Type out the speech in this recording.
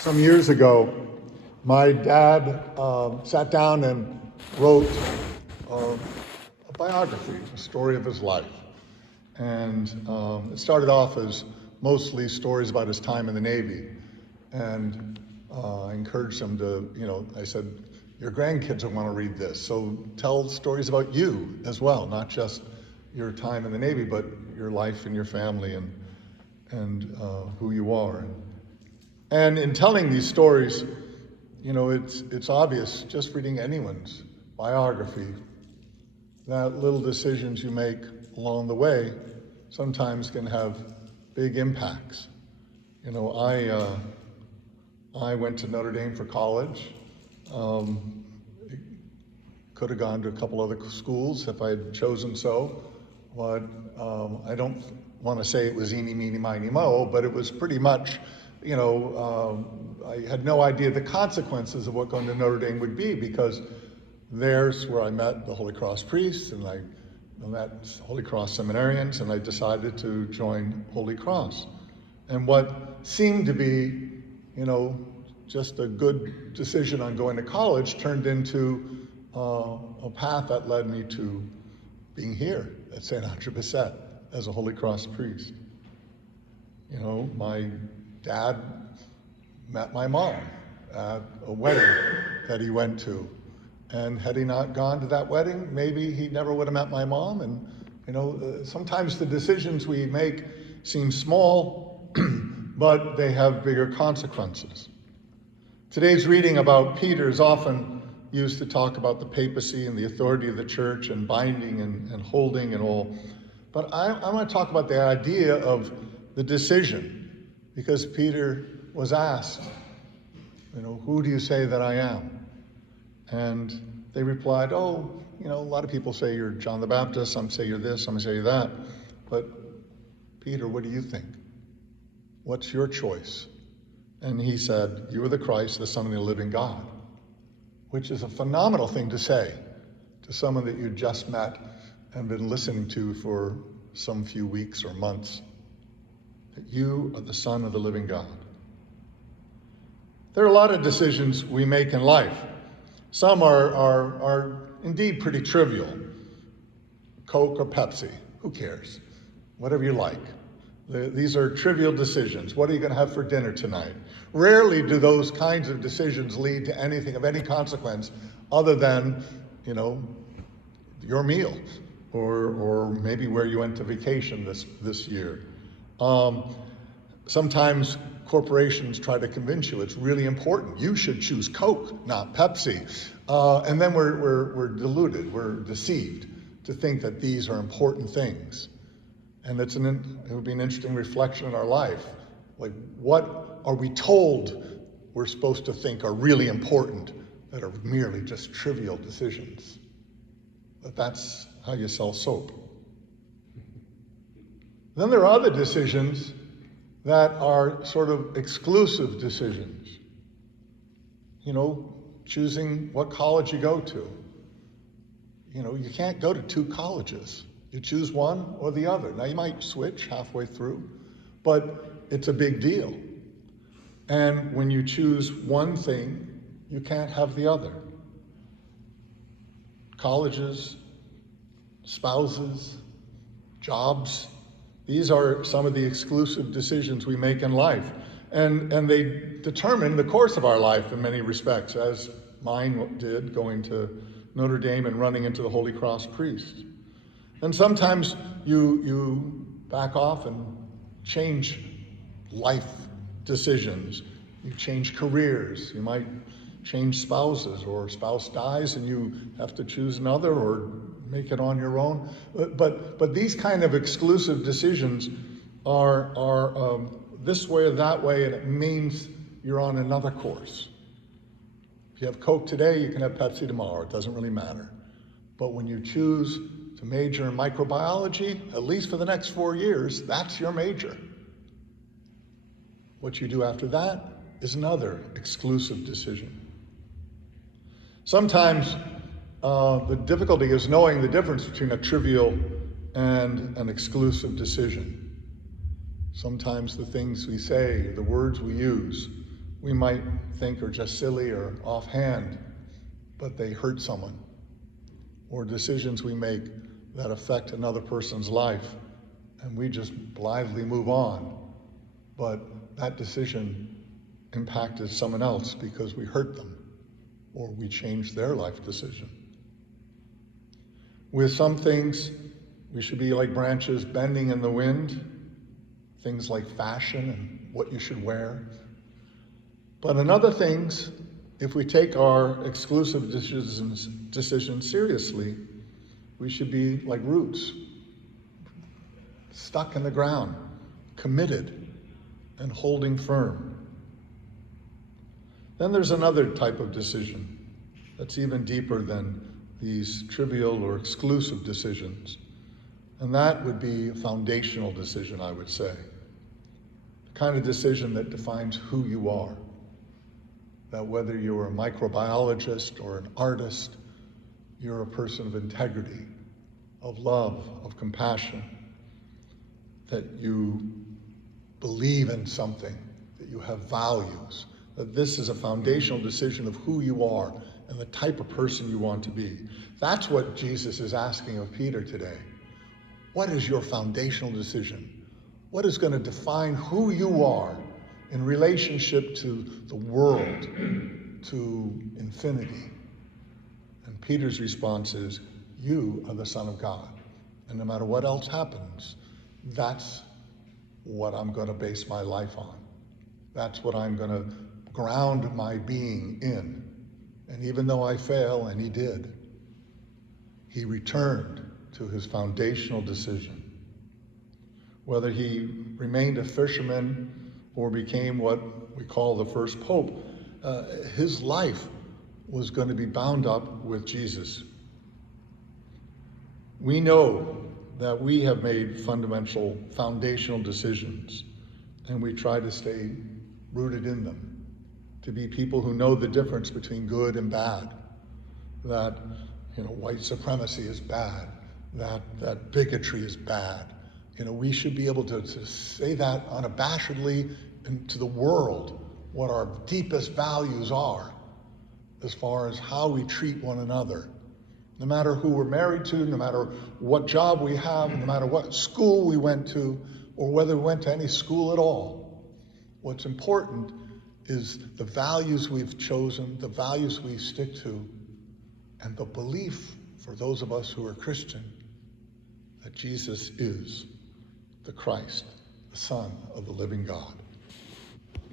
Some years ago, my dad sat down and wrote a biography, a story of his life. And it started off as mostly stories about his time in the Navy. And I encouraged him to, I said, your grandkids will want to read this. So tell stories about you as well, not just your time in the Navy, but your life and your family and who you are. And in telling these stories, it's obvious, just reading anyone's biography, that little decisions you make along the way sometimes can have big impacts. I went to Notre Dame for college. Could have gone to a couple other schools if I had chosen so, but I don't want to say it was eeny, meeny, miny, mo, but it was pretty much, I had no idea the consequences of what going to Notre Dame would be, because there's where I met the Holy Cross priests, and I met Holy Cross seminarians, and I decided to join Holy Cross. And what seemed to be, just a good decision on going to college turned into a path that led me to being here at St. Andre Bessette as a Holy Cross priest. My dad met my mom at a wedding that he went to. And had he not gone to that wedding, maybe he never would have met my mom. And, sometimes the decisions we make seem small, but they have bigger consequences. Today's reading about Peter is often used to talk about the papacy and the authority of the church and binding and holding and all. But I want to talk about the idea of the decision, because Peter was asked, who do you say that I am? And they replied, a lot of people say you're John the Baptist, some say you're this, some say you're that. But Peter, what do you think? What's your choice? And he said, you are the Christ, the Son of the living God, which is a phenomenal thing to say to someone that you just met and been listening to for some few weeks or months, that you are the Son of the living God. There are a lot of decisions we make in life. Some are indeed pretty trivial. Coke or Pepsi, who cares? Whatever you like. These are trivial decisions. What are you going to have for dinner tonight? Rarely do those kinds of decisions lead to anything of any consequence other than, your meal or maybe where you went to vacation this year. Sometimes corporations try to convince you it's really important. You should choose Coke, not Pepsi. And then we're deluded, we're deceived to think that these are important things. And it would be an interesting reflection in our life. Like, what are we told we're supposed to think are really important that are merely just trivial decisions? That's how you sell soap. Then there are other decisions that are sort of exclusive decisions. Choosing what college you go to. You can't go to two colleges. You choose one or the other. Now, you might switch halfway through, but it's a big deal. And when you choose one thing, you can't have the other. Colleges, spouses, jobs, these are some of the exclusive decisions we make in life. And they determine the course of our life in many respects, as mine did, going to Notre Dame and running into the Holy Cross priest. And sometimes you back off and change life decisions. You change careers. You might change spouses, or spouse dies and you have to choose another or make it on your own. But these kind of exclusive decisions are this way or that way, and it means you're on another course. If you have Coke today, you can have Pepsi tomorrow. It doesn't really matter. But when you choose to major in microbiology, at least for the next 4 years, that's your major. What you do after that is another exclusive decision. Sometimes the difficulty is knowing the difference between a trivial and an exclusive decision. Sometimes the things we say, the words we use, we might think are just silly or offhand, but they hurt someone, or decisions we make that affect another person's life, and we just blithely move on, but that decision impacted someone else because we hurt them, or we changed their life decision. With some things, we should be like branches bending in the wind, things like fashion and what you should wear. But in other things, if we take our exclusive decisions seriously, we should be like roots, stuck in the ground, committed and holding firm. Then there's another type of decision that's even deeper than these trivial or exclusive decisions. And that would be a foundational decision, I would say. The kind of decision that defines who you are. That whether you're a microbiologist or an artist, you're a person of integrity, of love, of compassion, that you believe in something, that you have values, that this is a foundational decision of who you are and the type of person you want to be. That's what Jesus is asking of Peter today. What is your foundational decision? What is going to define who you are in relationship to the world, to infinity? And Peter's response is, you are the Son of God. And no matter what else happens, that's what I'm going to base my life on. That's what I'm going to ground my being in. And even though I fail, and he did, he returned to his foundational decision. Whether he remained a fisherman or became what we call the first pope, his life was going to be bound up with Jesus. We know that we have made fundamental, foundational decisions, and we try to stay rooted in them, to be people who know the difference between good and bad, that white supremacy is bad, that bigotry is bad. We should be able to say that unabashedly to the world, what our deepest values are as far as how we treat one another. No matter who we're married to, no matter what job we have, no matter what school we went to, or whether we went to any school at all. What's important is the values we've chosen, the values we stick to, and the belief for those of us who are Christian that Jesus is the Christ, the Son of the living God.